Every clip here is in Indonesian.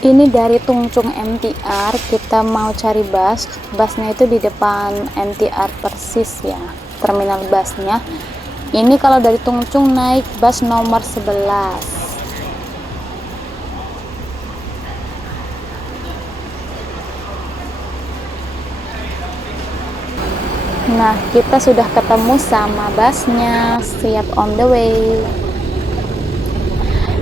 Ini dari Tungchung MTR, kita mau cari bus. Busnya itu di depan MTR persis ya, terminal busnya. Ini kalau dari Tungchung naik bus nomor 11. Nah, kita sudah ketemu sama busnya, siap on the way.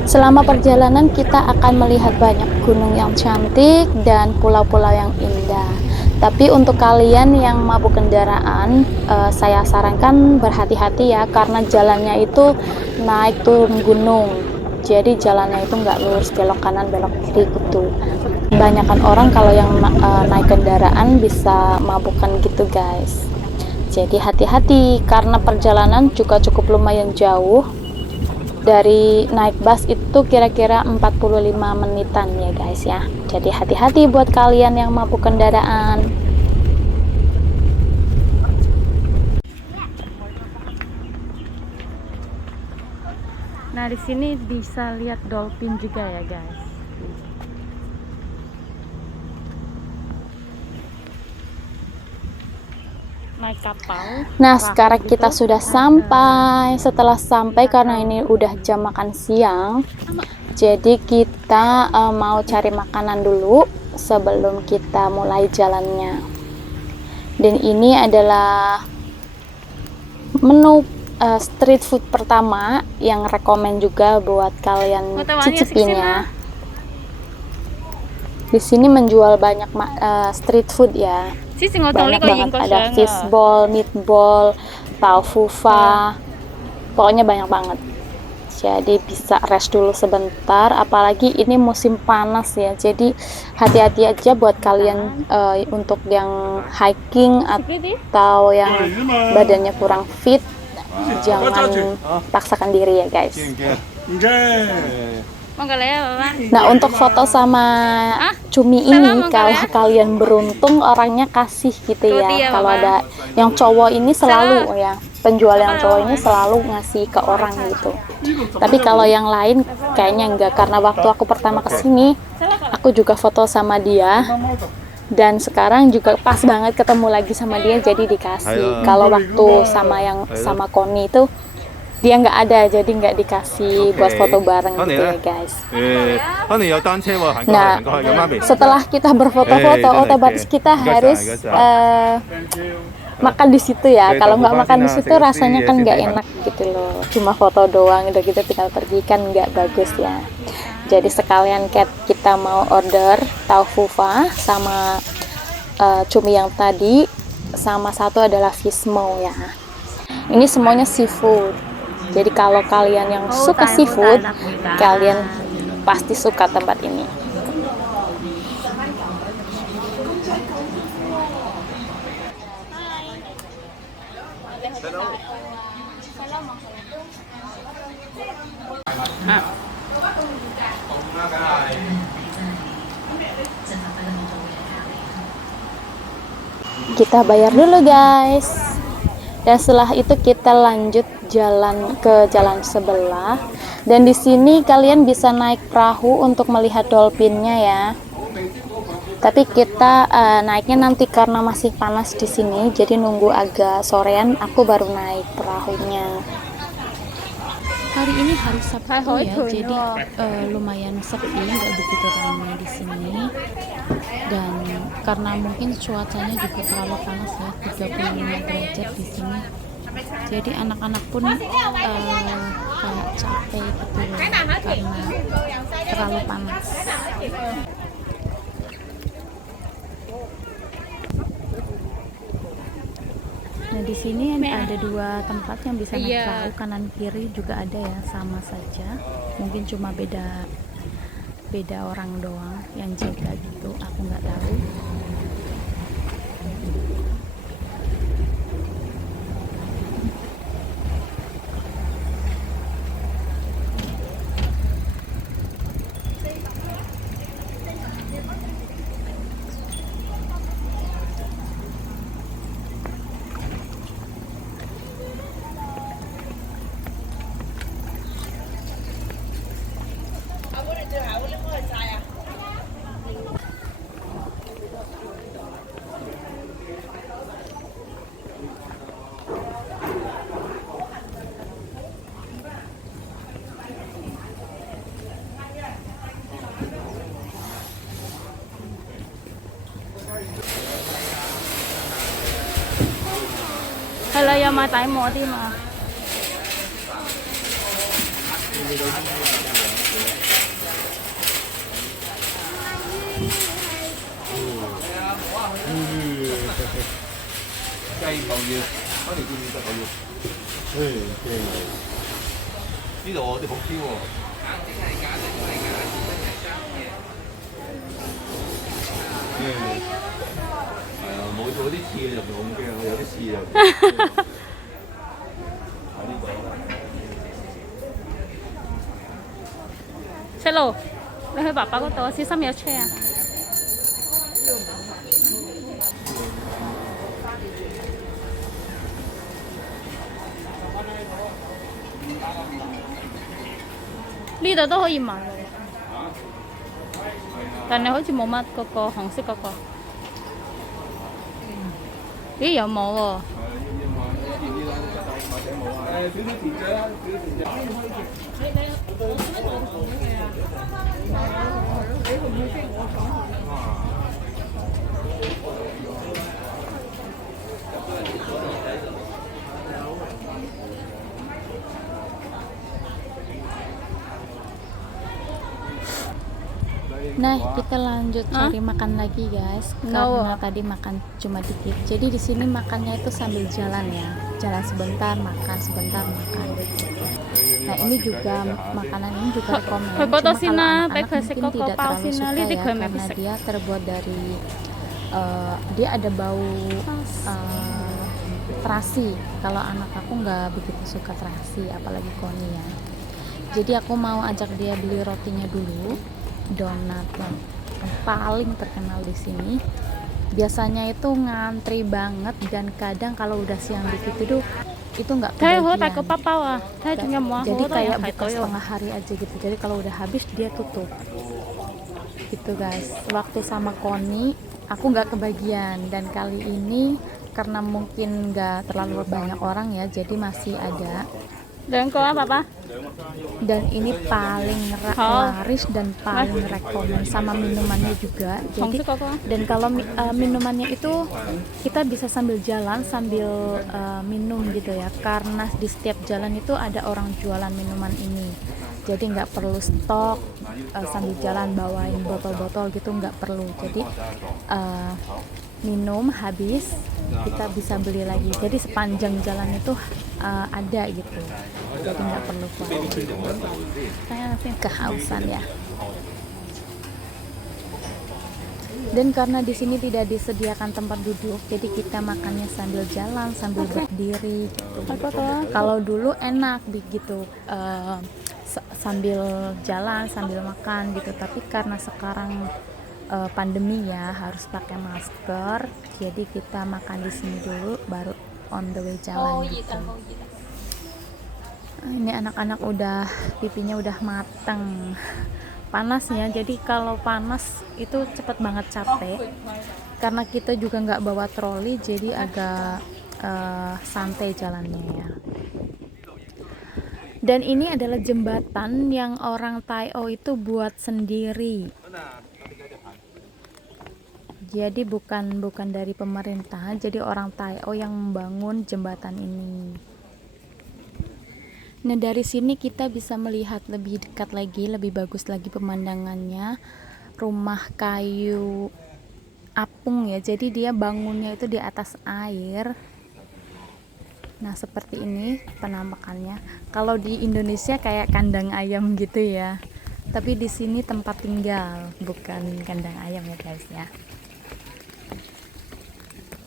Selama perjalanan kita akan melihat banyak gunung yang cantik dan pulau-pulau yang indah. Tapi untuk kalian yang mabuk kendaraan, saya sarankan berhati-hati ya, karena jalannya itu naik turun gunung. Jadi jalannya itu nggak lurus, belok kanan belok kiri gitu. Kebanyakan orang kalau yang naik kendaraan bisa mabukan gitu guys. Jadi hati-hati karena perjalanan juga cukup lumayan jauh. Dari naik bus itu kira-kira 45 menitan ya guys ya. Jadi hati-hati buat kalian yang mabuk kendaraan. Nah, di sini bisa lihat dolphin juga ya guys. Naik kapal. Nah, sekarang kita sudah sampai. Setelah sampai karena ini udah jam makan siang, jadi kita mau cari makanan dulu sebelum kita mulai jalannya. Dan ini adalah menu street food pertama yang rekomen juga buat kalian cicipinnya. Di sini menjual banyak street food ya. Banyak banget, ada fishball, meatball, taufu pho, pokoknya banyak banget. Jadi bisa rest dulu sebentar, apalagi ini musim panas ya. Jadi hati-hati aja buat kalian untuk yang hiking atau yang badannya kurang fit, jangan paksakan diri ya guys. Nah, untuk foto sama cumi ini, kalau kalian beruntung orangnya kasih gitu ya. Kalau ada yang cowok ini selalu ya, penjual yang cowok ini selalu ngasih ke orang gitu. Tapi kalau yang lain kayaknya enggak, karena waktu aku pertama kesini aku juga foto sama dia dan sekarang juga pas banget ketemu lagi sama dia jadi dikasih. Kalau waktu sama Koni itu dia nggak ada, jadi nggak dikasih buat foto bareng gitu ya guys. Nah, setelah kita berfoto-foto, otomatis kita harus makan di situ ya. Kalau nggak makan di situ rasanya kan nggak enak gitu loh. Cuma foto doang, udah kita tinggal pergi kan nggak bagus ya. Jadi sekalian kita mau order taufu pho sama cumi yang tadi, sama satu adalah fish maw ya. Ini semuanya seafood. Jadi kalau kalian yang suka seafood, kalian pasti suka tempat ini. Kita bayar dulu guys. Dan setelah itu kita lanjut jalan ke jalan sebelah. Dan di sini kalian bisa naik perahu untuk melihat dolphinnya ya. Tapi kita naiknya nanti karena masih panas di sini, jadi nunggu agak sorean aku baru naik perahunya. Hari ini hari Sabtu ya, jadi lumayan sepi, nggak begitu ramai di sini. Dan karena mungkin cuacanya juga terlalu panas ya, 35 derajat di sini. Jadi anak-anak pun kayak capek gitu loh, karena terlalu panas. Nah, di sini ada dua tempat yang bisa naik perahu, kanan kiri juga ada ya, sama saja. Mungkin cuma beda orang doang yang jaga gitu, aku nggak tahu. 係啦，有買底膜啲嘛。雞嚿要，翻嚟見唔得嚿要。正啊！呢度我啲好挑喎。係啊，冇做啲刺入嚟，我唔驚，有啲刺入。喺呢度。細路，你去爸爸嗰度，小心有車啊！呢度都可以買喎，但係好似冇乜嗰個紅色嗰個。咦，有冇喎？Nah, kita lanjut cari makan lagi guys, karena tadi makan cuma dikit. Jadi di sini makannya itu sambil jalan ya, jalan sebentar makan, sebentar makan. Nah ini juga makanan ini juga rekomend. Cuma kalau anak-anak mungkin tidak terlalu suka ya, karena dia terbuat dari dia ada bau terasi. Kalau anak aku nggak begitu suka terasi, apalagi Koni ya. Jadi aku mau ajak dia beli rotinya dulu. Donat yang paling terkenal di sini. Biasanya itu ngantri banget dan kadang kalau udah siang dikit itu nggak kebagian. Jadi kayak buka setengah hari aja gitu. Jadi kalau udah habis dia tutup. Gitu guys. Waktu sama Koni aku nggak kebagian dan kali ini karena mungkin nggak terlalu banyak orang ya, jadi masih ada. Dan kau apa? Dan ini paling laris dan paling rekomen, sama minumannya juga. Jadi dan kalau minumannya itu kita bisa sambil jalan sambil minum gitu ya, karena di setiap jalan itu ada orang jualan minuman ini. Jadi nggak perlu stok sambil jalan bawain botol-botol gitu, nggak perlu. Jadi minum habis kita bisa beli lagi. Jadi sepanjang jalan itu ada gitu. Jadi nggak perlu khawatir. Saya nanti kehausan ya. Dan karena di sini tidak disediakan tempat duduk, jadi kita makannya sambil jalan, sambil berdiri. Gitu. Kalau dulu enak begitu, sambil jalan, sambil makan gitu. Tapi karena sekarang pandemi ya, harus pakai masker. Jadi kita makan di sini dulu, baru on the way jalan gitu. Ini anak-anak udah pipinya udah mateng. Panasnya, jadi kalau panas itu cepet banget capek. Karena kita juga nggak bawa troli, jadi agak santai jalannya ya. Dan ini adalah jembatan yang orang Tai-o itu buat sendiri. Jadi bukan dari pemerintah, jadi orang Tai-o yang membangun jembatan ini. Nah dari sini kita bisa melihat lebih dekat lagi, lebih bagus lagi pemandangannya. Rumah kayu apung ya, jadi dia bangunnya itu di atas air. Nah seperti ini penampakannya. Kalau di Indonesia kayak kandang ayam gitu ya, tapi di sini tempat tinggal, bukan kandang ayam ya guys ya.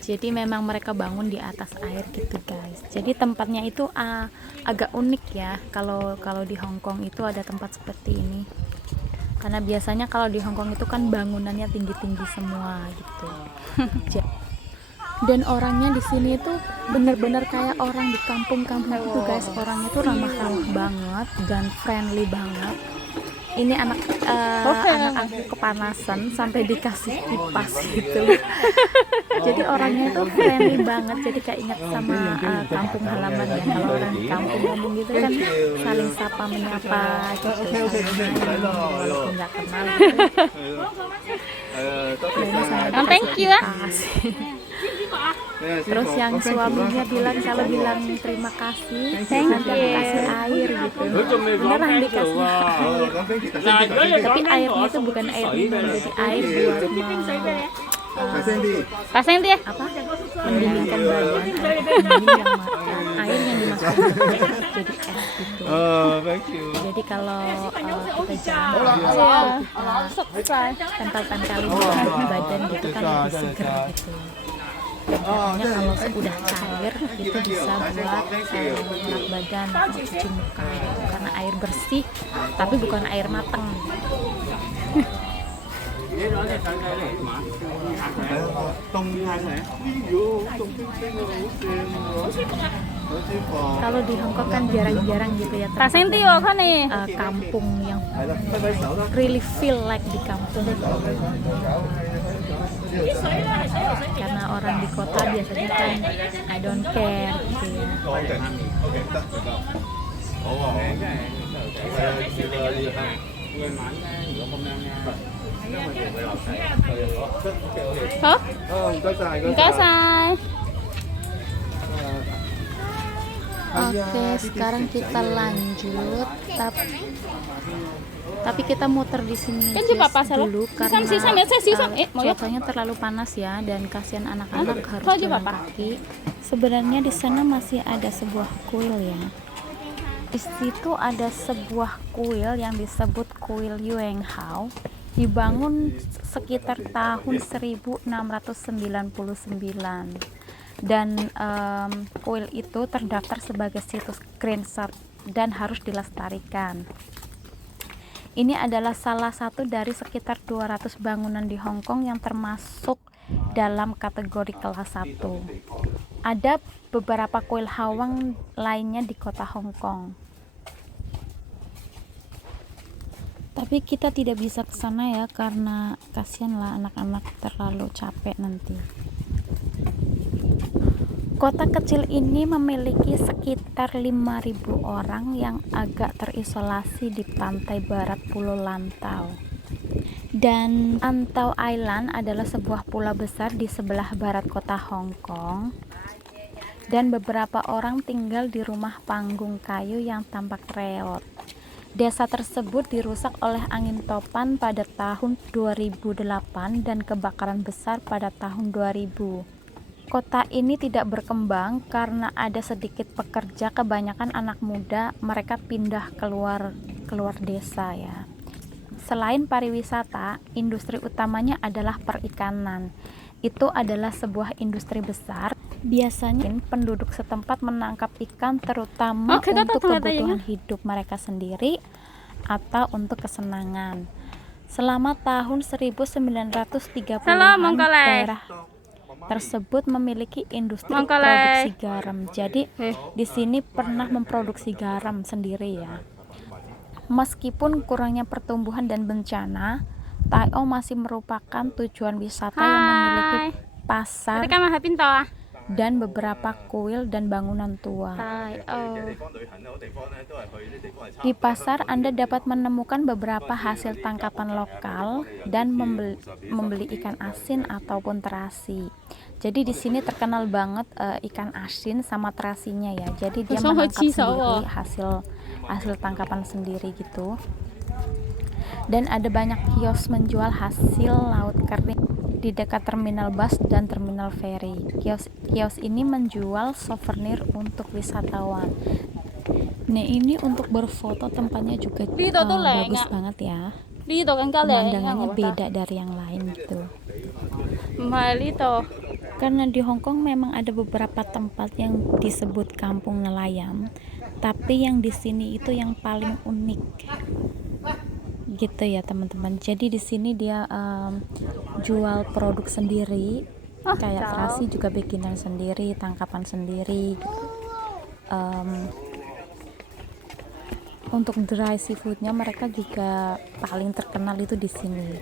Jadi memang mereka bangun di atas air gitu guys. Jadi tempatnya itu agak unik ya. Kalau di Hong Kong itu ada tempat seperti ini. Karena biasanya kalau di Hong Kong itu kan bangunannya tinggi-tinggi semua gitu. Dan orangnya di sini itu bener-bener kayak orang di kampung-kampung itu guys. Orangnya tuh ramah-ramah banget dan friendly banget. Ini anak aku kepanasan sampai dikasih kipas gitu. Jadi orangnya itu friendly banget, jadi kayak ingat sama kampung halaman ya. Kalau orang di kampung gitu kan saling sapa menyapa gitu, walaupun nggak kenal gitu. Thank you. Terus yang suaminya bilang kalau bilang terima kasih, nanti dikasih air gitu. Beneran dikasih air. Tapi airnya itu bukan air minum, jadi air buat rasain tuh ya? Apa? Mendinginkan badan, air yang dimasukkan jadi es gitu. Jadi kalau kita jalan, tempel-tempelin di badan gitu kan lebih seger gitu. Katanya kalau udah cair itu bisa buat lap badan atau cuci muka gitu. Karena air bersih tapi bukan air mateng. Kalau di Hongkong kan jarang-jarang gitu ya kampung yang really feel like di kampung. Karena orang di kota biasanya kan I don't care gitu ya. Hah? Oke, sekarang kita lanjut. Tapi kita muter di sini dulu karena cuacanya terlalu panas ya, dan kasihan anak-anak harus jalan kaki. Sebenarnya di sana masih ada sebuah kuil ya. Di situ ada sebuah kuil yang disebut kuil Yuanghao, dibangun sekitar tahun 1699, dan kuil itu terdaftar sebagai situs Green Site dan harus dilestarikan. Ini adalah salah satu dari sekitar 200 bangunan di Hong Kong yang termasuk dalam kategori kelas 1. Ada beberapa kuil Hwang lainnya di kota Hong Kong. Tapi kita tidak bisa ke sana ya, karena kasihanlah anak-anak terlalu capek nanti. Kota kecil ini memiliki sekitar 5.000 orang yang agak terisolasi di pantai barat Pulau Lantau. Dan Lantau Island adalah sebuah pulau besar di sebelah barat kota Hong Kong. Dan beberapa orang tinggal di rumah panggung kayu yang tampak reot. Desa tersebut dirusak oleh angin topan pada tahun 2008 dan kebakaran besar pada tahun 2000. Kota ini tidak berkembang karena ada sedikit pekerja, kebanyakan anak muda, mereka pindah keluar desa ya. Selain pariwisata, industri utamanya adalah perikanan. Itu adalah sebuah industri besar. Biasanya penduduk setempat menangkap ikan terutama untuk kebutuhan hidup mereka sendiri atau untuk kesenangan. Selama tahun 1930-an, daerah tersebut memiliki industri produksi garam. Jadi di sini pernah memproduksi garam sendiri ya. Meskipun kurangnya pertumbuhan dan bencana, Tai O masih merupakan tujuan wisata yang memiliki pasar dan beberapa kuil dan bangunan tua. Di pasar Anda dapat menemukan beberapa hasil tangkapan lokal dan membeli ikan asin ataupun terasi. Jadi di sini terkenal banget ikan asin sama terasinya ya. Jadi dia menangkap sendiri hasil tangkapan sendiri gitu. Dan ada banyak kios menjual hasil laut kering di dekat terminal bus dan terminal ferry. Kios ini menjual souvenir untuk wisatawan. Nah, ini untuk berfoto tempatnya juga bagus banget ya. Pemandangannya beda dari yang lain gitu. Karena di Hong Kong memang ada beberapa tempat yang disebut kampung nelayan, tapi yang di sini itu yang paling unik gitu ya teman-teman. Jadi di sini dia jual produk sendiri, kayak terasi juga bikinan sendiri, tangkapan sendiri gitu. Untuk dry seafoodnya mereka juga paling terkenal itu di sini.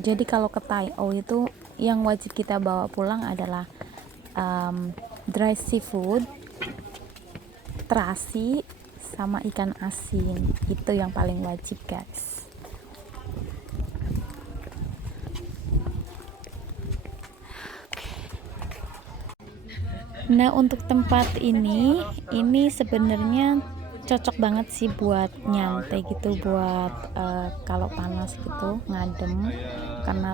Jadi kalau ke Tai O itu yang wajib kita bawa pulang adalah dry seafood, terasi, sama ikan asin. Itu yang paling wajib guys. Nah, untuk tempat ini sebenarnya cocok banget sih buat nyantai gitu, buat kalau panas gitu ngadem, karena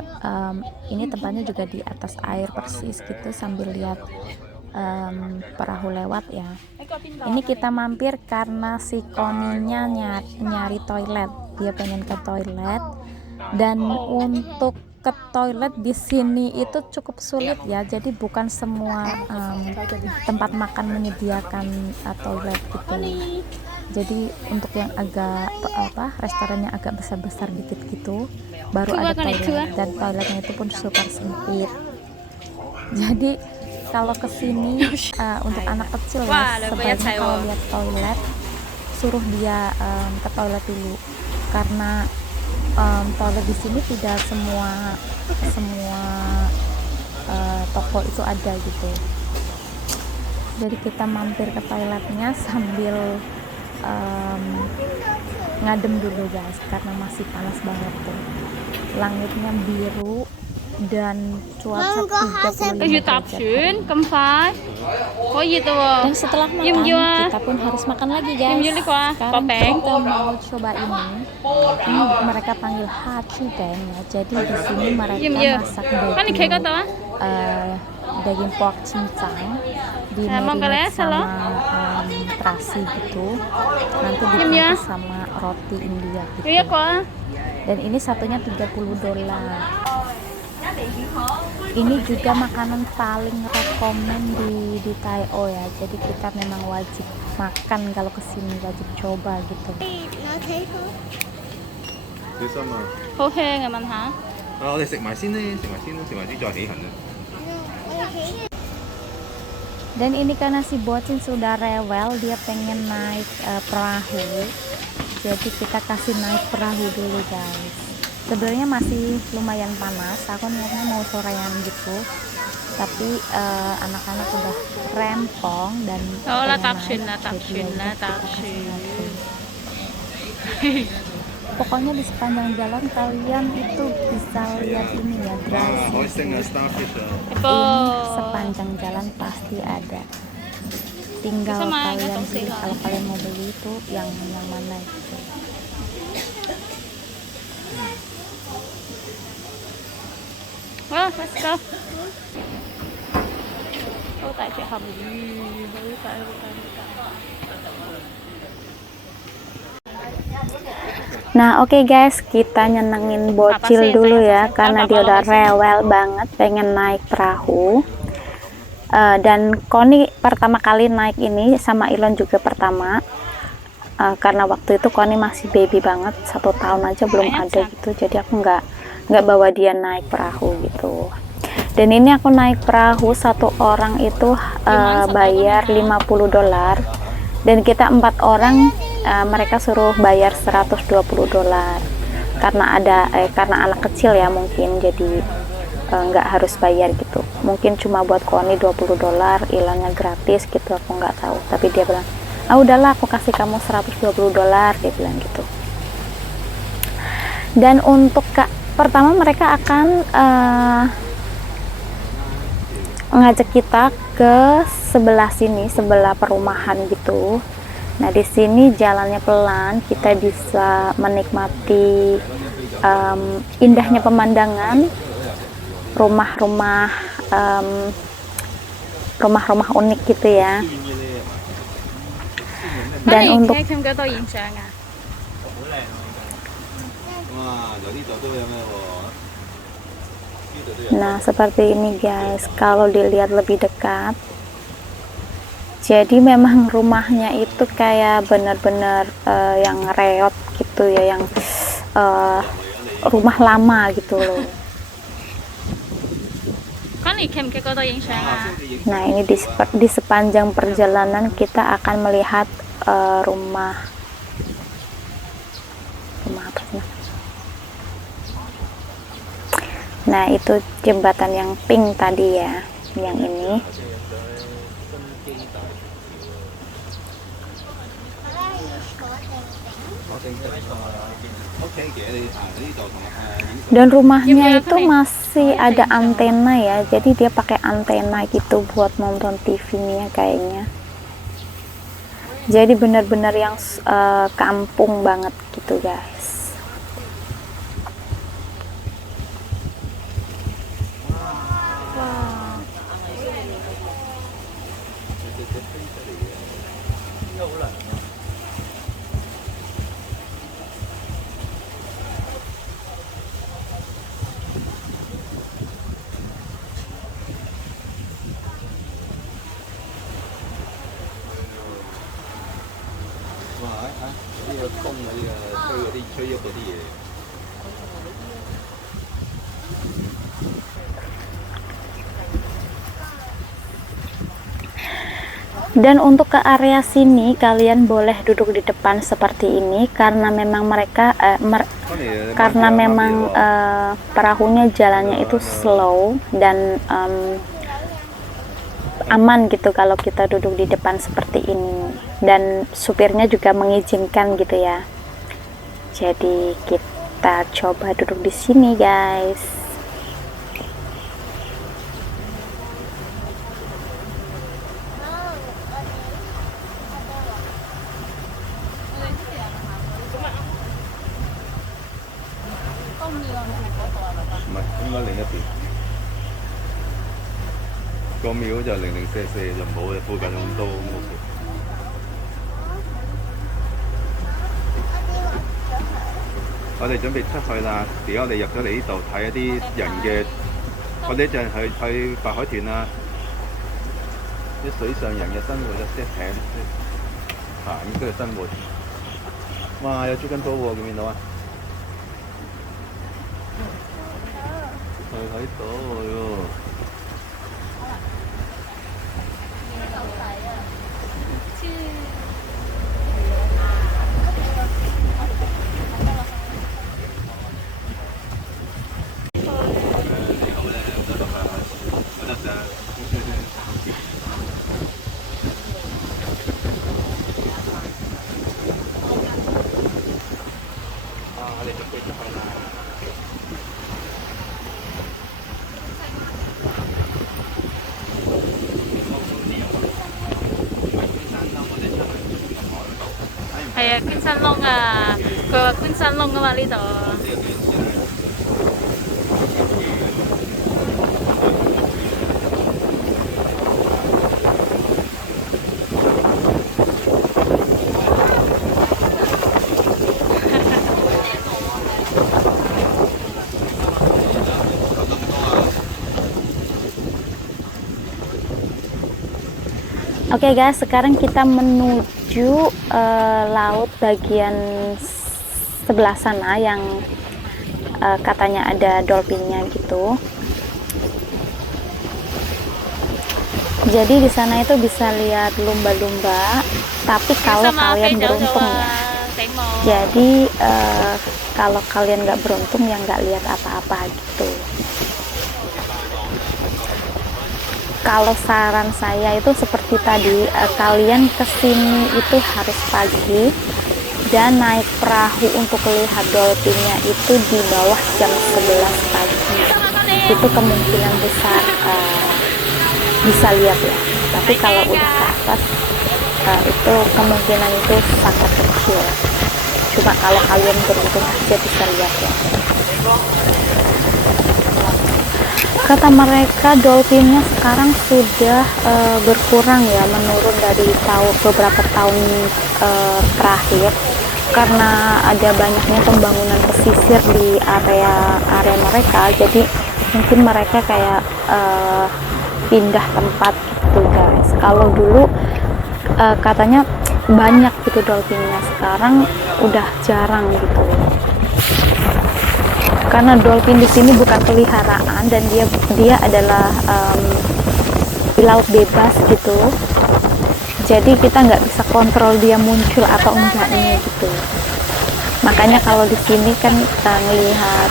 ini tempatnya juga di atas air persis gitu sambil lihat perahu lewat ya. Ini kita mampir karena si Koninya nyari toilet, dia pengen ke toilet, dan untuk ke toilet di sini itu cukup sulit ya, jadi bukan semua tempat makan menyediakan toilet gitu. Jadi untuk yang agak restorannya agak besar-besar dikit gitu baru ada toilet, dan toiletnya itu pun super sempit. Jadi kalau kesini untuk anak kecil ya, sebaiknya kalau lihat toilet suruh dia ke toilet dulu, karena toilet di sini tidak semua toko itu ada gitu. Jadi kita mampir ke toiletnya sambil ngadem dulu guys, karena masih panas banget tuh. Langitnya biru dan cuaca 35 derajat. Dan setelah makan kita pun harus makan lagi guys. Sekarang kita mau coba ini mereka panggil hachiden ya. Jadi di sini mereka masak daging pork cincang dimarinate sama terasi gitu, nanti dibungkus sama roti India gitu. Dan ini satunya $30. Ini juga makanan paling rekomen di Taiwan ya, jadi kita memang wajib makan kalau kesini, wajib coba gitu. Dan ini karena si bocin sudah rewel, dia pengen naik perahu, jadi kita kasih naik perahu dulu guys. Sebenarnya masih lumayan panas, aku niatnya mau sorean gitu, tapi anak-anak udah rempong dan pokoknya di sepanjang jalan kalian itu bisa lihat ini ya, dry seafood. Ini sepanjang jalan pasti ada, tinggal kalian pilih kalau kalian mau beli itu yang mana gitu. Well, let's go. Nah oke guys, kita nyenengin bocil dulu ya, karena dia udah rewel banget pengen naik perahu. Dan Koni pertama kali naik ini, sama Ilon juga pertama, karena waktu itu Koni masih baby banget, 1 tahun aja belum ada gitu, jadi aku nggak bawa dia naik perahu gitu. Dan ini aku naik perahu, satu orang itu bayar $50, dan kita 4 orang mereka suruh bayar $120 karena anak kecil ya, mungkin jadi nggak harus bayar gitu, mungkin cuma buat Koni $20, Ilonnya gratis gitu, aku nggak tahu, tapi dia bilang udahlah aku kasih kamu $120, dia bilang gitu. Dan untuk pertama mereka akan ngajak kita ke sebelah sini, sebelah perumahan gitu. Nah di sini jalannya pelan, kita bisa menikmati indahnya pemandangan, rumah-rumah unik gitu ya. Dan untuk nah seperti ini guys, kalau dilihat lebih dekat, jadi memang rumahnya itu kayak bener-bener yang reot gitu ya, yang rumah lama gitu loh. Nah ini di sepanjang perjalanan kita akan melihat rumah apa sih? Nah itu jembatan yang pink tadi ya, yang ini. Dan rumahnya itu masih ada antena ya, jadi dia pakai antena gitu buat nonton TV-nya kayaknya. Jadi benar-benar yang kampung banget gitu guys. Dan untuk ke area sini kalian boleh duduk di depan seperti ini karena memang mereka perahunya jalannya itu slow dan aman gitu kalau kita duduk di depan seperti ini, dan supirnya juga mengizinkan gitu ya. Jadi kita coba duduk di sini guys.個廟就零零舍舍就冇嘅，附近咁多咁好似。我哋準備出去啦，而家我哋入咗嚟呢度睇一啲人嘅，我哋一陣去白海豚啊，啲水上人嘅生活啊，即係艇行嗰個生活。哇！有捉緊刀喎，見唔見到啊？睇到喎。係啊，捐山窿啊！佢話捐山窿啊嘛呢度。Oke guys, sekarang kita menuju laut bagian sebelah sana yang katanya ada dolphinnya gitu. Jadi di sana itu bisa lihat lumba-lumba, tapi kalau kalian beruntung ya. Jadi kalau kalian nggak beruntung ya nggak lihat apa-apa gitu. Kalau saran saya itu seperti tadi, kalian kesini itu harus pagi dan naik perahu untuk lihat dolphinnya itu di bawah jam 11 pagi. Itu kemungkinan besar bisa lihat ya. Tapi kalau udah ke atas itu kemungkinan itu sangat kecil. Cuma kalau kalian beruntung aja bisa lihat ya. Kata mereka dolphinnya sekarang sudah berkurang ya, menurun dari beberapa tahun terakhir karena ada banyaknya pembangunan pesisir di area mereka. Jadi mungkin mereka kayak pindah tempat gitu guys. Kalau dulu katanya banyak gitu dolphinnya, sekarang udah jarang gitu. Karena dolphin di sini bukan peliharaan dan dia adalah di laut bebas gitu. Jadi kita nggak bisa kontrol dia muncul atau enggaknya gitu. Makanya kalau di sini kan ngelihat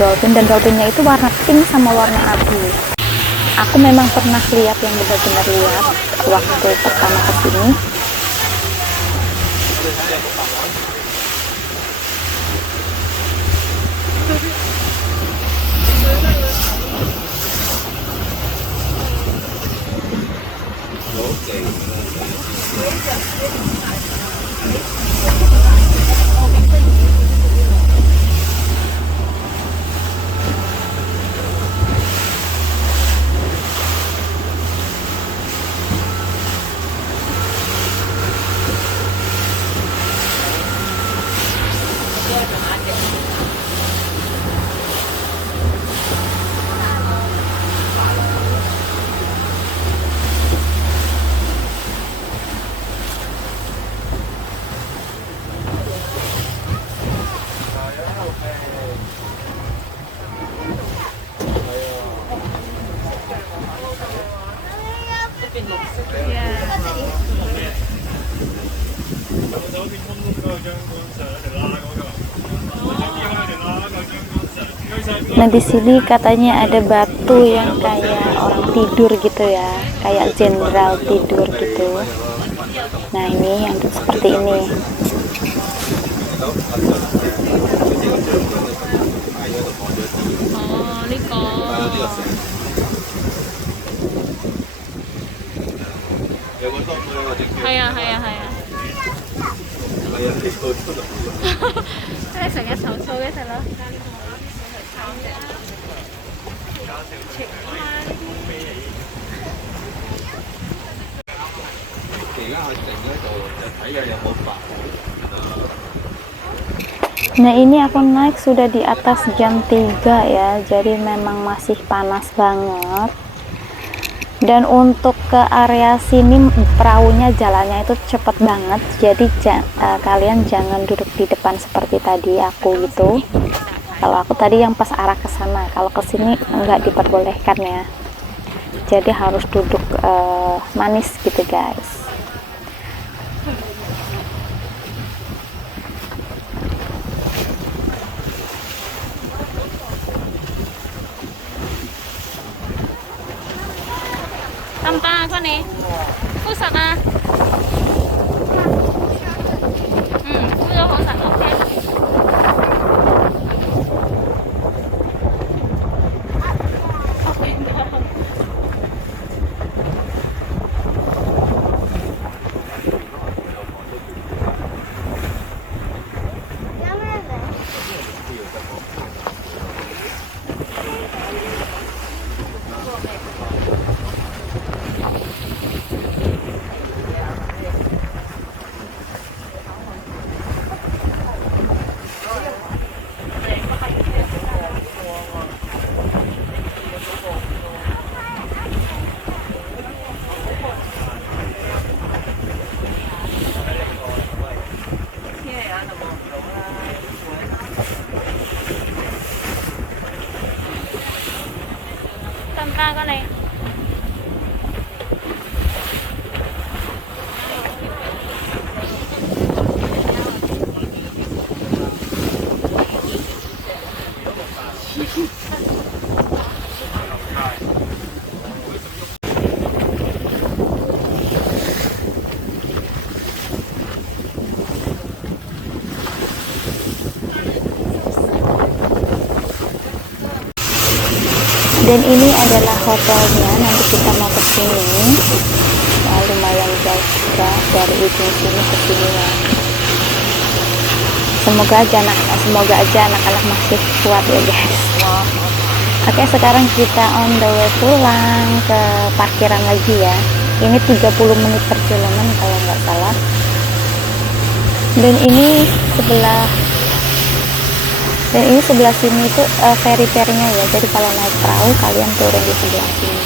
dolphin, dan dolphinnya itu warna pink sama warna abu. Aku memang pernah lihat yang benar-benar lihat waktu pertama kesini. Nah di sini katanya ada batu yang kayak orang tidur gitu ya, kayak jenderal tidur gitu. Nah ini yang seperti ini. Oh, ini kok. 有個心咧，我正叫。係啊係啊係啊，係啊，呢個真係。即係成日投訴嘅食咯。而家去定咧就睇下有冇白。 Nah ini aku naik sudah di atas jam 3 ya, jadi memang masih panas banget. Dan untuk ke area sini perahunya jalannya itu cepet banget, jadi kalian jangan duduk di depan seperti tadi aku gitu. Kalau aku tadi yang pas arah ke sana, kalau ke sini nggak diperbolehkan ya. Jadi harus duduk manis gitu guys. Tanta con này. Hút sạch à? Bây giờ hút sạch ok. Tanta con này. Dan ini adalah hotelnya, nanti kita mau ke sini. Nah, lumayan jauh juga dari ujung sini ke sini ya. Semoga aja anak-anak masih kuat ya guys. Oke, sekarang kita on the way pulang ke parkiran lagi ya. Ini 30 menit perjalanan kalau nggak salah. Dan ini sebelah sini itu ferry-nya ya. Jadi kalau naik perahu kalian turun di sebelah sini.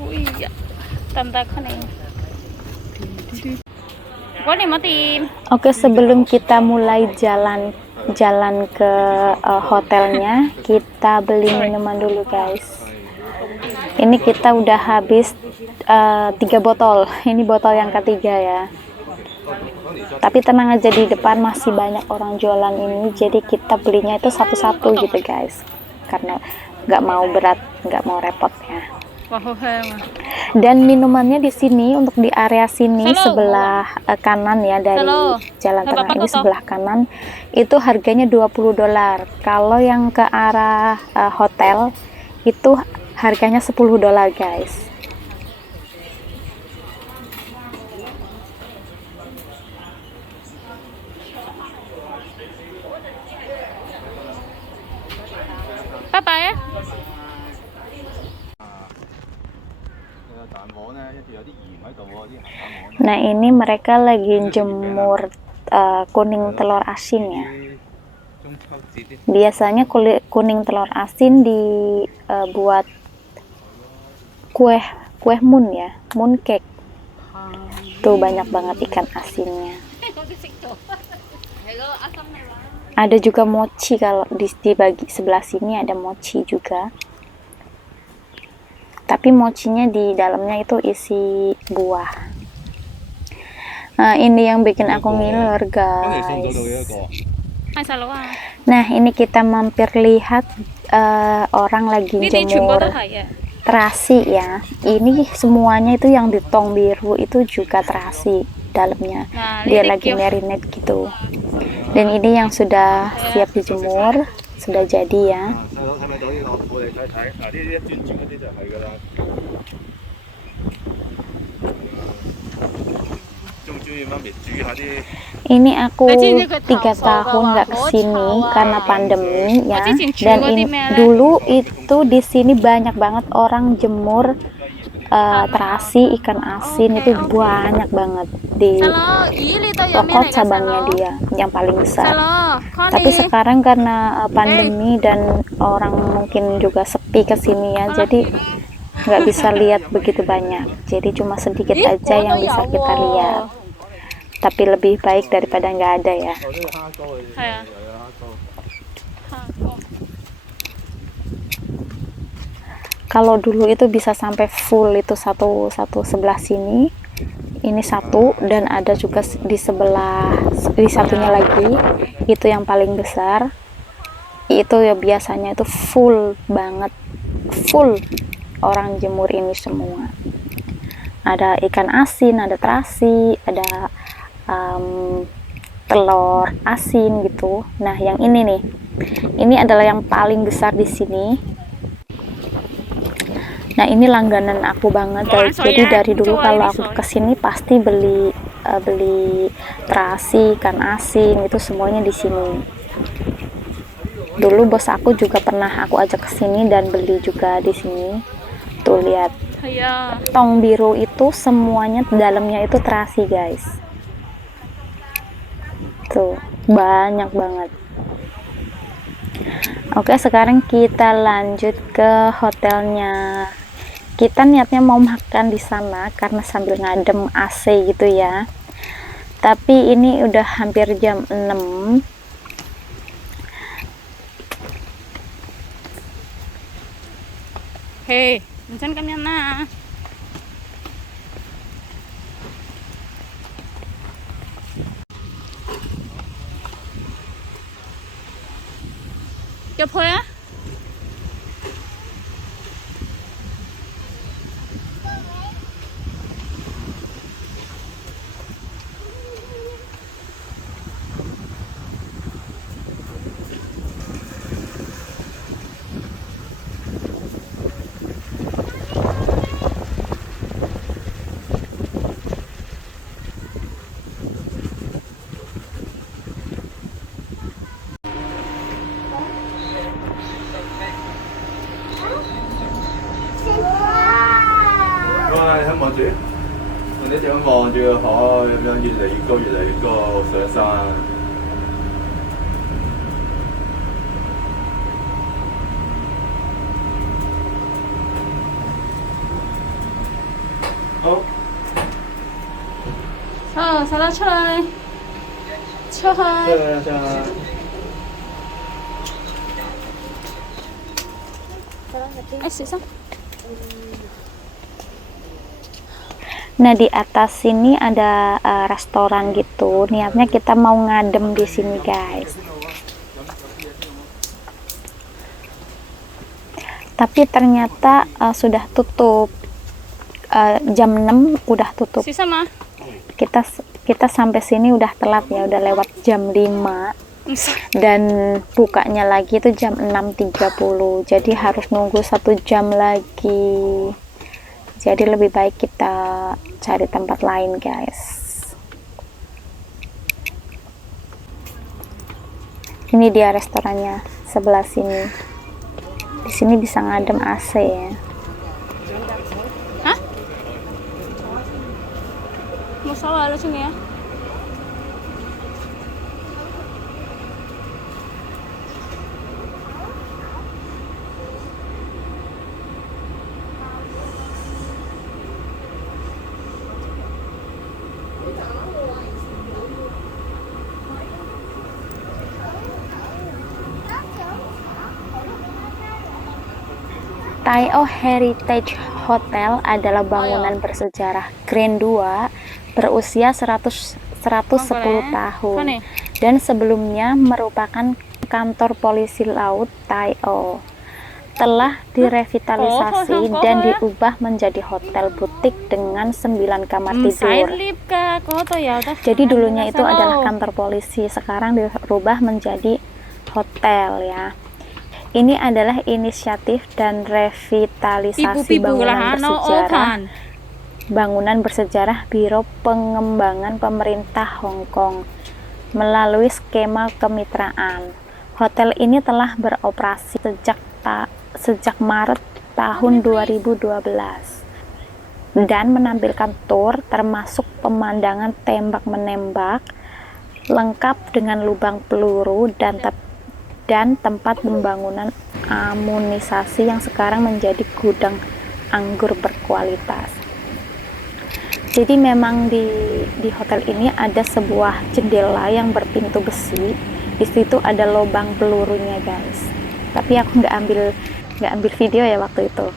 Oh iya, Tanta con này. Có này mà tìm. Oke, sebelum kita mulai jalan ke hotelnya, kita beli minuman dulu guys. Ini kita udah habis 3 botol. Ini botol yang ketiga ya. Tapi tenang aja, di depan masih banyak orang jualan ini. Jadi kita belinya itu satu-satu gitu guys. Karena nggak mau berat, nggak mau repot ya. Dan minumannya di sini untuk di area sini sebelah kanan ya, dari jalan tengah ini sebelah kanan itu harganya $20. Kalau yang ke arah hotel itu harganya $10 guys. Bye ya. Nah ini mereka lagi jemur kuning telur asin ya. Biasanya kuning telur asin dibuat kue moon ya, moon cake. Tuh banyak banget ikan asinnya. Ada juga mochi, kalau di bagi sebelah sini ada mochi juga. Tapi mochinya di dalamnya itu isi buah. Nah ini yang bikin aku ngiler guys. Nah ini kita mampir lihat orang lagi jemur terasi ya. Ini semuanya itu yang di tong biru itu juga terasi dalamnya. Dia lagi marinate gitu. Dan ini yang sudah siap dijemur, sudah jadi ya. Ini aku 3 tahun nggak kesini karena pandemi ya. Dan ini dulu itu di sini banyak banget orang jemur terasi ikan asin, itu banyak banget di toko cabangnya dia yang paling besar. Tapi sekarang karena pandemi dan orang mungkin juga sepi kesini ya, jadi nggak bisa lihat begitu banyak. Jadi cuma sedikit aja yang bisa kita lihat. Tapi lebih baik daripada nggak ada ya. Kalau dulu itu bisa sampai full itu satu sebelah sini, ini satu, dan ada juga di satunya lagi, itu yang paling besar. Itu ya biasanya itu full banget, full orang jemur ini semua. Ada ikan asin, ada terasi, ada telur asin gitu. Nah yang ini nih, ini adalah yang paling besar di sini. Nah ini langganan aku banget guys. Jadi dari dulu kalau aku kesini pasti beli terasi, ikan asin, itu semuanya di sini. Dulu bos aku juga pernah aku ajak kesini dan beli juga di sini. Tuh lihat, tong biru itu semuanya dalamnya itu terasi guys. Tuh banyak banget. Oke, sekarang kita lanjut ke hotelnya. Kita niatnya mau makan di sana karena sambil ngadem AC gitu ya. Tapi ini udah hampir jam 6. Hei, minsan kami na. Chụp thôi á.望住，你點樣望住個海咁樣越嚟越高，越嚟越高上山。好。好，小拉出來，出去。哎，小心。Nah, di atas sini ada restoran gitu. Niatnya kita mau ngadem di sini, guys. Tapi ternyata sudah tutup. Jam 6 udah tutup. Kita sampai sini udah telat ya, udah lewat jam 5. Dan bukanya lagi itu jam 6.30. Jadi harus nunggu 1 jam lagi. Jadi lebih baik kita cari tempat lain, guys. Ini dia restorannya sebelah sini. Di sini bisa ngadem AC ya. Hah? Masalah ada sini ya? Taio Heritage Hotel adalah bangunan bersejarah Grand 2 berusia 110 tahun dan sebelumnya merupakan kantor polisi laut Taio. Telah direvitalisasi dan diubah menjadi hotel butik dengan 9 kamar tidur. Jadi dulunya itu adalah kantor polisi, sekarang dirubah menjadi hotel ya. Ini adalah inisiatif dan revitalisasi bangunan bersejarah Biro Pengembangan Pemerintah Hong Kong melalui skema kemitraan. Hotel ini telah beroperasi sejak Maret tahun 2012 dan menampilkan tour termasuk pemandangan tembak-menembak lengkap dengan lubang peluru dan tempat pembangunan amunisasi yang sekarang menjadi gudang anggur berkualitas. Jadi memang di hotel ini ada sebuah jendela yang berpintu besi. Di situ ada lubang pelurunya, guys. Tapi aku nggak ambil video ya waktu itu.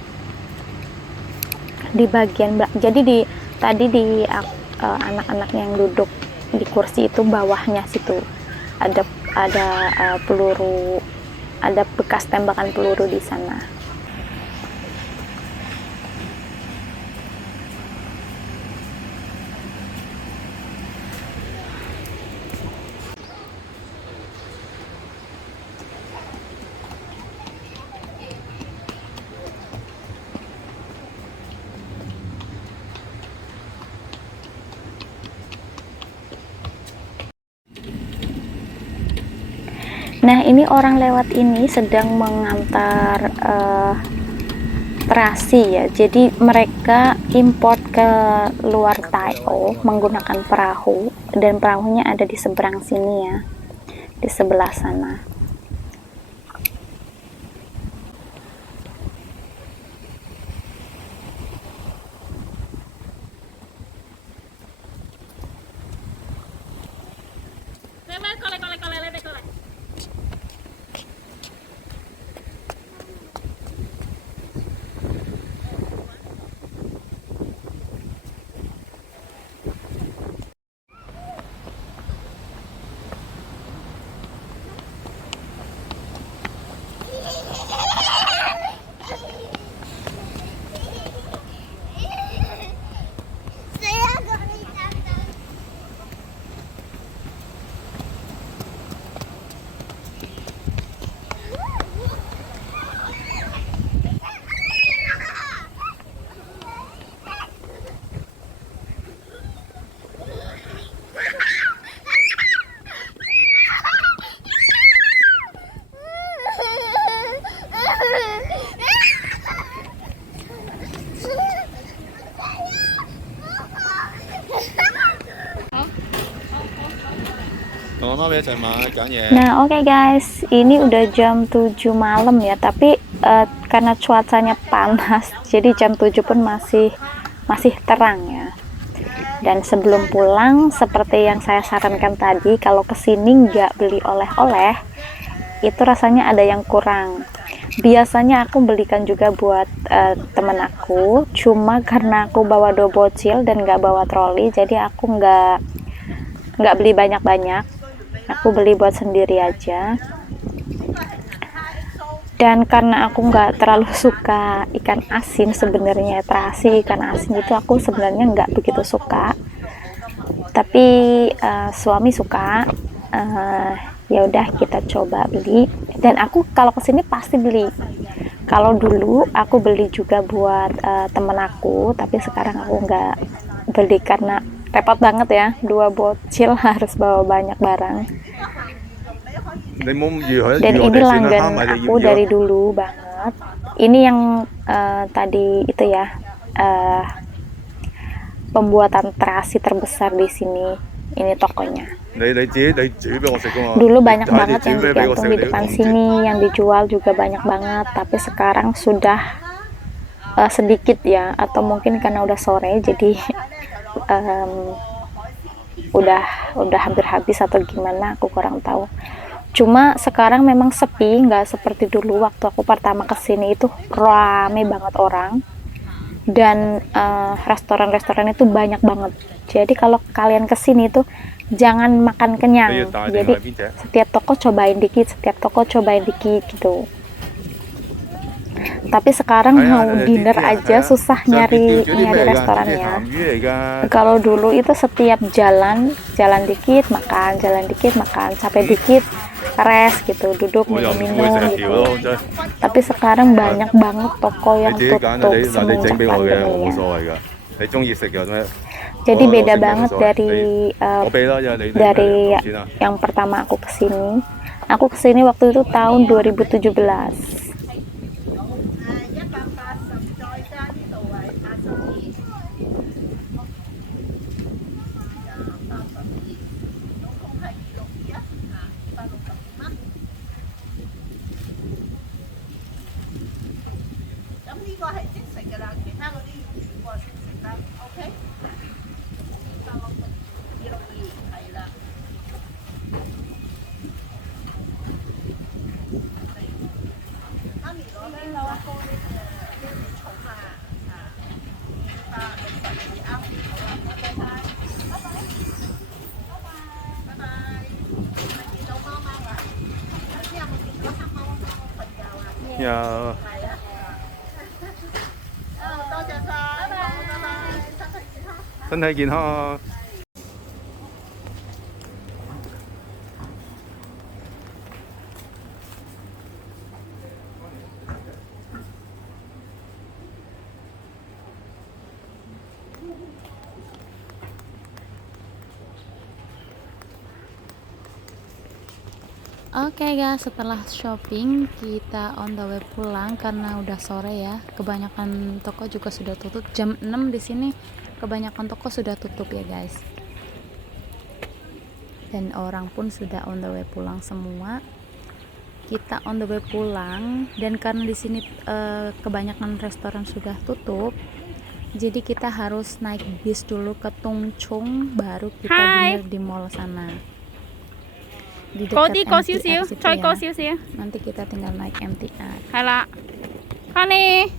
Di bagian jadi tadi di anak-anak yang duduk di kursi itu bawahnya situ ada peluru, ada bekas tembakan peluru di sana. Nah, ini orang lewat ini sedang mengantar terasi ya. Jadi mereka import ke luar Taio menggunakan perahu dan perahunya ada di seberang sini ya, di sebelah sana. Nah, oke guys, ini udah jam 7 malam ya, tapi karena cuacanya panas, jadi jam 7 pun masih terang ya. Dan sebelum pulang, seperti yang saya sarankan tadi, kalau kesini nggak beli oleh-oleh, itu rasanya ada yang kurang. Biasanya aku belikan juga buat temen aku, cuma karena aku bawa 2 bocil dan nggak bawa troli, jadi aku nggak beli banyak-banyak. Aku beli buat sendiri aja. Dan karena aku nggak terlalu suka ikan asin sebenarnya, terasi ikan asin itu aku sebenarnya nggak begitu suka, tapi suami suka. Ya udah kita coba beli, dan aku kalau kesini pasti beli. Kalau dulu aku beli juga buat temen aku, tapi sekarang aku nggak beli karena repot banget ya, 2 bocil harus bawa banyak barang. Dan ini langganan aku dari dulu banget. Ini yang tadi itu ya, pembuatan terasi terbesar di sini. Ini tokonya. Dulu banyak banget yang digantung di depan sini, yang dijual juga banyak banget. Tapi sekarang sudah sedikit ya, atau mungkin karena udah sore jadi udah hampir habis atau gimana, aku kurang tahu. Cuma sekarang memang sepi, nggak seperti dulu waktu aku pertama kesini itu rame banget orang, dan restoran-restoran itu banyak banget. Jadi kalau kalian kesini tuh jangan makan kenyang, jadi setiap toko cobain dikit gitu. Tapi sekarang mau dinner aja susah nyari restorannya. Kalau dulu itu setiap jalan dikit makan, sampai dikit rest gitu, duduk minum gitu. Tapi sekarang banyak banget toko yang tutup semenjak pandemi ya. Jadi beda banget dari yang pertama aku kesini. Aku kesini waktu itu tahun 2017. Ya. 身體健康啊！Oke guys, setelah shopping kita on the way pulang karena udah sore ya. Kebanyakan toko juga sudah tutup. Jam 6 di sini kebanyakan toko sudah tutup ya guys. Dan orang pun sudah on the way pulang semua. Kita on the way pulang, dan karena di sini kebanyakan restoran sudah tutup, jadi kita harus naik bis dulu ke Tung Chung, baru kita dinner di mall sana. Di dekat MTR situ ya. Nanti kita tinggal naik MTR. Halo. Hani.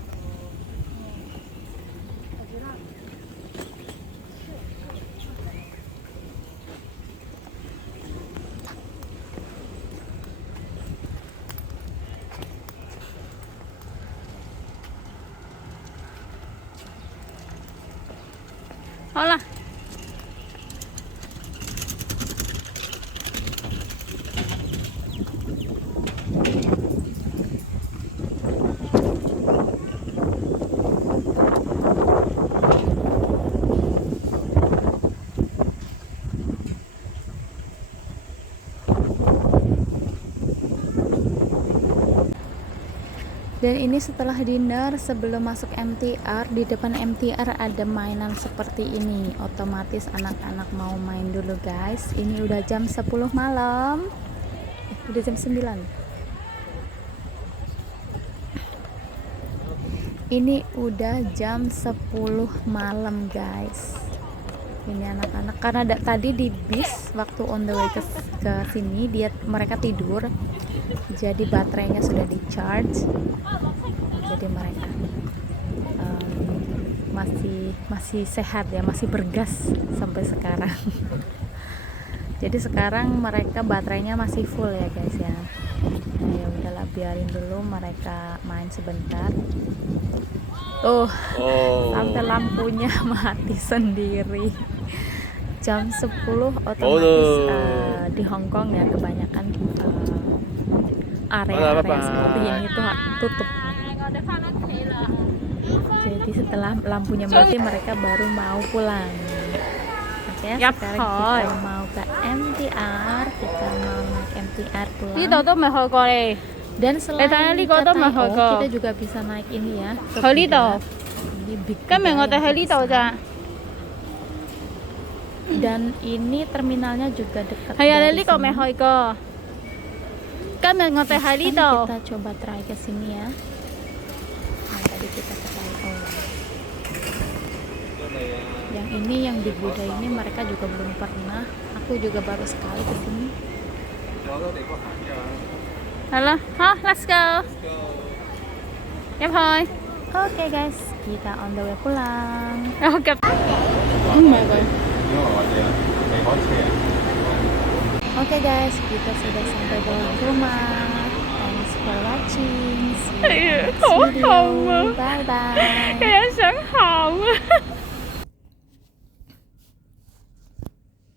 Hola. Dan ini setelah dinner, sebelum masuk MTR, di depan MTR ada mainan seperti ini. Otomatis anak-anak mau main dulu guys. Ini udah jam 10 malam. Udah jam 9. Ini udah jam 10 malam guys. Ini anak-anak karena tadi di bis waktu on the way ke sini mereka tidur. jadi baterainya sudah di charge, jadi mereka masih sehat ya, masih bergas sampai sekarang. Jadi sekarang mereka baterainya masih full ya guys ya. Nah, ya udahlah, biarin dulu mereka main sebentar. Tuh, sampai lampunya mati sendiri. Jam 10 otomatis di Hong Kong ya kebanyakan area-area seperti ini tuh tutup. Jadi setelah lampunya mati mereka baru mau pulang. Oke, sekarang kita mau ke MTR, kita mau naik MTR pulang. Dan selain kita juga bisa naik ini ya. Ini Big Big. Dan ini terminalnya juga dekat dari sini. Kita coba try ke sini ya. Nah, tadi kita ke Taipei. Yang ini yang Big Buddha ini mereka juga belum pernah. Aku juga baru sekali ke sini. Halo, let's go. Oke guys, kita on the way pulang. Oke guys, kita sudah sampai di rumah. Thanks for watching. See you next video. Bye bye.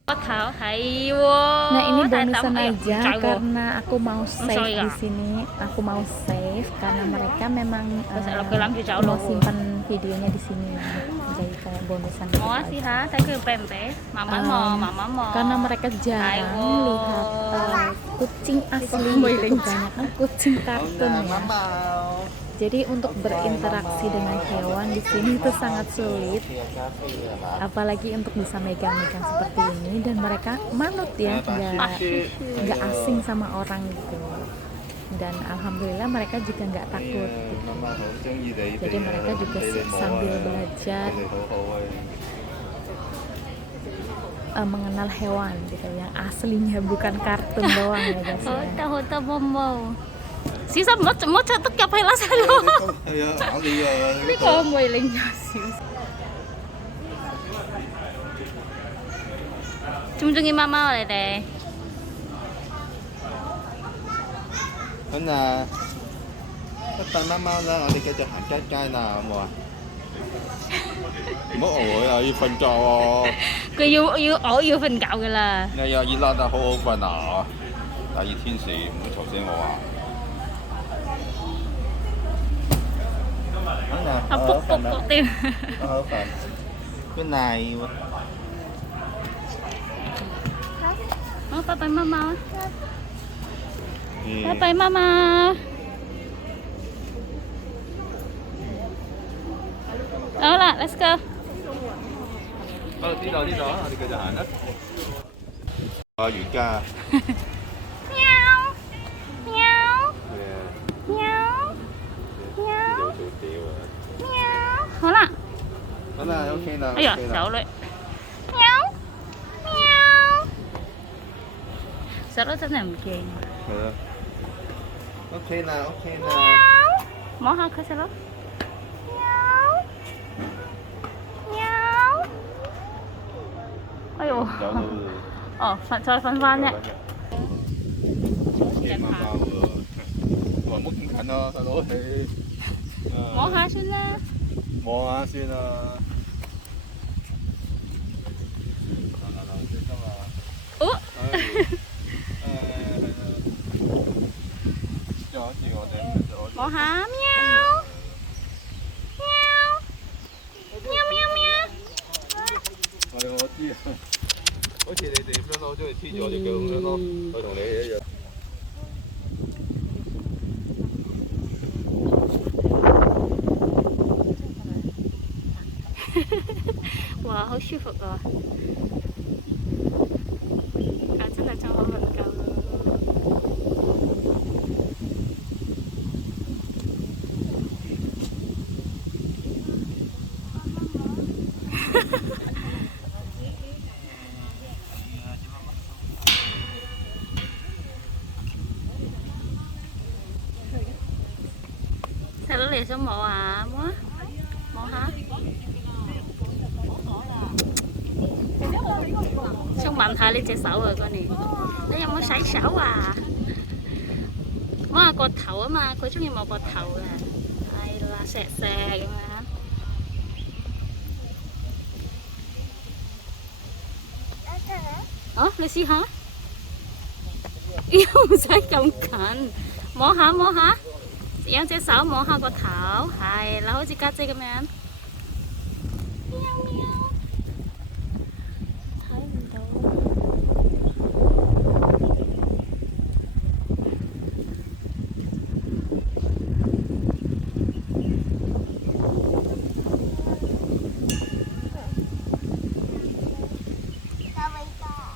Nah, ini bonusan aja karena aku mau save di sini. Aku mau save karena mereka memang mau simpan videonya di sini. Jadi kayak bonusan gitu aja. Karena mereka jarang lihat kucing asli, kebanyakan kucing kartun ya. Jadi untuk berinteraksi dengan hewan di sini itu sangat sulit, apalagi untuk bisa megang-megang seperti ini. Dan mereka manut ya, nggak asing sama orang gitu. Dan alhamdulillah mereka juga nggak takut gitu. Jadi mereka juga sambil belajar mengenal hewan gitu, yang aslinya bukan kartun doang ya guys ya. Xíu sao mất cho tất cả phải lá xa luôn. Cái con mày lên nhỏ xíu. Trung trung貓貓嚟哋。咁啊，一瞓貓貓啦，我哋繼續行街啦，好唔好啊？唔好餓啊，要瞓覺喎。佢要瞓覺㗎啦。你又要拉得好好瞓啊！大熱天時唔好嘈醒我啊！卜卜卜添。好煩。Good night。好，拜拜貓貓。拜拜貓貓。好啦，let's go。呢度，我哋繼續行啦。瑜伽。好啦，OK 啦。哎呀，手女，手女真係唔驚。係咯。OK 啦。摸下佢細佬。哎呦！哦，再瞓翻啫。夜貓貓喎，我話唔好咁近咯，細佬你。摸下先啦。摸下先啦。哦。摸下喵。我知啊，好似你哋咁樣咯，中意黐住我隻腳咁樣咯，我同你一樣。哇，好舒服啊！真係真好瞓覺啦。嚟想摸下，摸啊，摸下。想問下呢隻手啊，嗰年，你有冇洗手啊？摸下個頭啊嘛，佢中意摸個頭嘅，係啦，錫錫咁樣。啊，你試下。又唔使咁近，摸下摸下，用隻手摸下個頭，係啦，好似家姐咁樣。喵喵，睇唔到。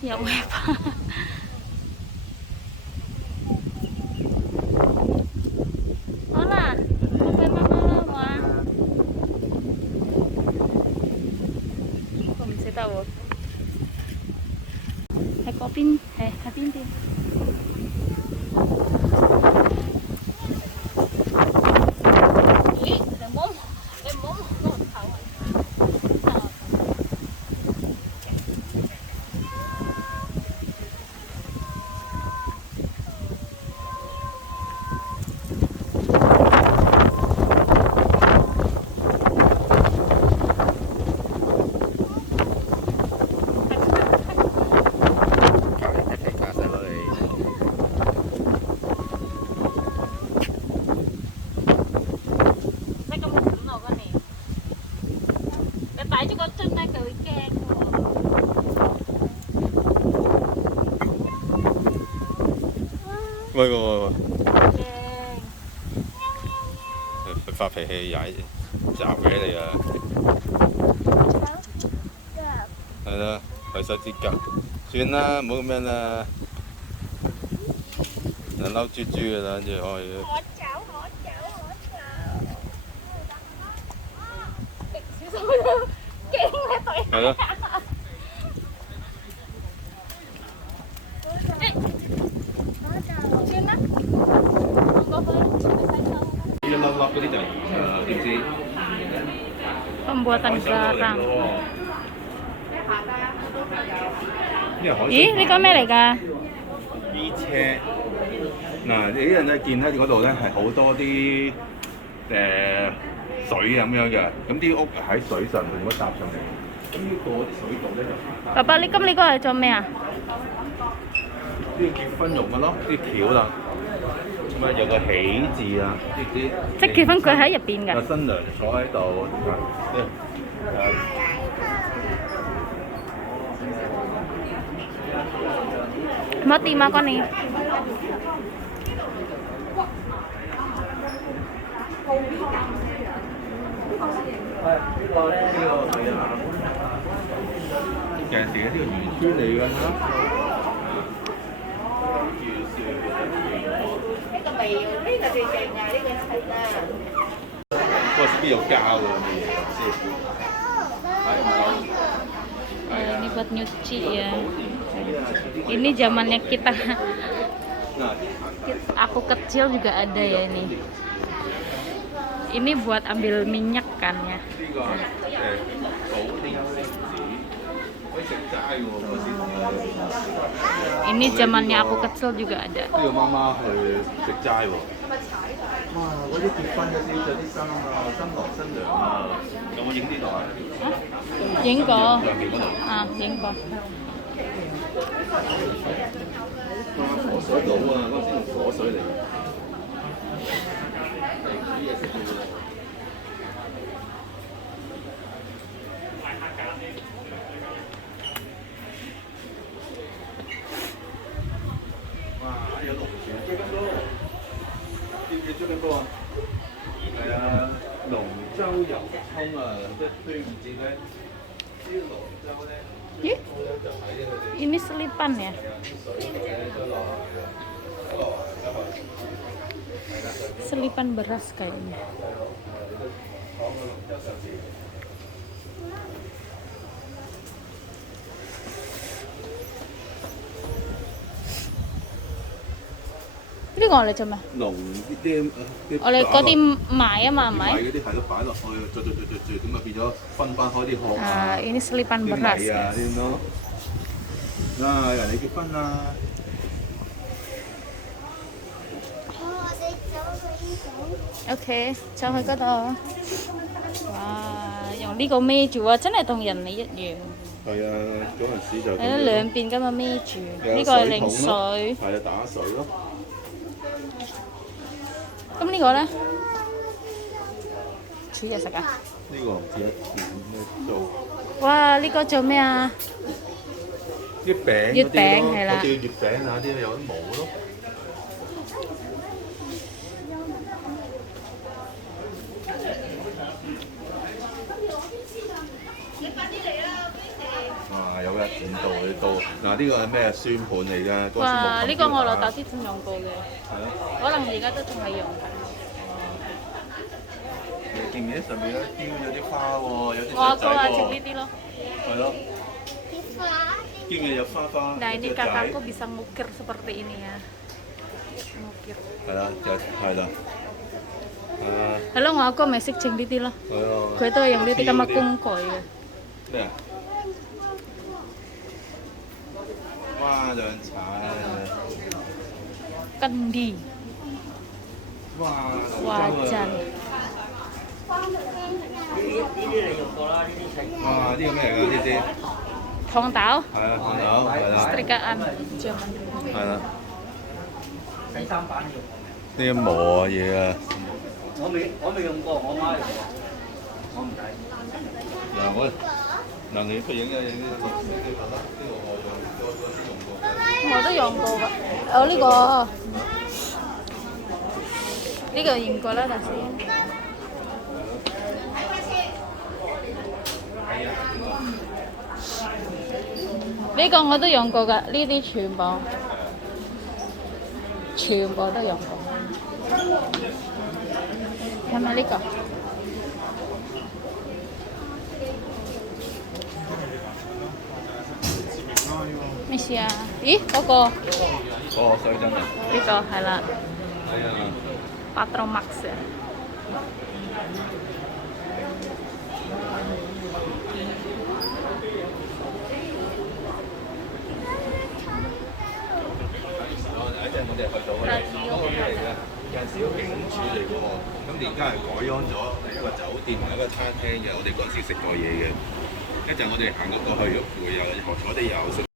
有尾巴。好啦，我俾媽媽啦，我啊，我唔識得喎，喺嗰邊，喺邊邊？咦，你唔好摸我頭啊！擺咗個樽咧，佢會驚喎。喂，驚！佢發脾氣咬俾你啊！係啦，佢手指甲，算啦，唔好咁樣啦，能嬲豬豬㗎啦，跟住可以。我走。小心啦！驚啊對。係咯。算啦，過去洗手。一粒粒嗰啲就知唔知？Pembuatan garang。咦？呢個咩嚟㗎？衣車嗱，你啲人咧見咧嗰度咧係好多啲水咁樣嘅，咁啲屋喺水上面咁搭上嚟，咁呢個啲水道咧就爸爸，你嗰個係做咩啊？呢個結婚用嘅咯，啲橋啦，咁啊有個喜字啊，即係結婚佢喺入邊㗎。新娘坐喺度，冇掂啊，嗰年。呢個咧，呢個係啊，其實呢個漁村嚟㗎嚇。呢個未，呢個最正啊！呢個係啦。嗰個邊有膠㗎啲嘢先？Ini buat nyuci ya. Ini zamannya kita, aku kecil juga ada ya ini. Ini buat ambil minyak kan ya. Ini zamannya aku kecil juga ada. 呢個媽媽去食齋喎。哇！嗰啲結婚嗰啲着啲衫啊，新郎新娘啊，有冇影呢度啊？影過。上邊嗰度。啊，影過。火水佬啊！嗰陣時用火水嚟。哇！有龍船追緊波，知唔知追緊波啊？係啊，龍舟遊涌啊，即係端午節咧，啲龍舟咧。Ih, ini selipan ya? Selipan beras kayaknya. Ini 個嚟做咩？龍啲我哋嗰啲賣啊嘛，係買咪？嗰啲係咯，擺落去聚，咁啊變咗分翻開啲殼啊， Ini selipan 啲 beras 米啊 guys. 啲咯。啊，人哋結婚啦！ OK，就去嗰度。哇，用呢個孭住啊，真係同人哋一樣。係啊，嗰陣時就係咯，兩邊咁樣孭住。呢個係零水。係啊，打水咯。咁呢個咧？煮嘢食啊？呢個唔知點做。哇！呢個做咩啊？月餅月餅係啦嗰啲月餅啊，啲有啲毛咯。哇！有一剪刀啲刀，嗱呢個係咩酸盤嚟㗎？哇！呢個我老豆之前用過嘅，係咯。可能而家都仲係用緊。你見唔見上面咧雕咗啲花喎？有啲我阿哥啊，雀仔喎。整呢啲咯。係咯。見唔見有花花？ Nah ini 雀仔 kakakku bisa ngukir seperti ini ya. Ngukir. 係啦，就係啦。係咯，我阿哥咪識整呢啲咯。係啊。佢都係用呢啲咁嘅工具嘅。咩啊？哇！涼茶。Kendi. 哇！ Wajan. 哇！呢個咩嚟㗎？呢啲？ Tong tao. 係啊，罐頭係啦。Setrikaan. Zaman. 係啦。呢啲磨嘢啊！我未用過，我媽用過，我唔睇。嗱你佢影嘅影呢個啦，呢個我先用過。我都用過㗎。哦，呢個。呢個用過啦，頭先。呢個我都用過㗎，呢啲全部都用過。係咪呢個？咩事啊？咦，嗰個？哦，水真啊！呢個係啦。係啊。Patromax 啊。我哋去到嗰個咩嚟嘅？有陣時個警署嚟嘅喎，咁而家係改裝咗一個酒店同一個餐廳嘅，我哋嗰陣時食過嘢嘅。一陣我哋行過去，如果會有坐啲有食。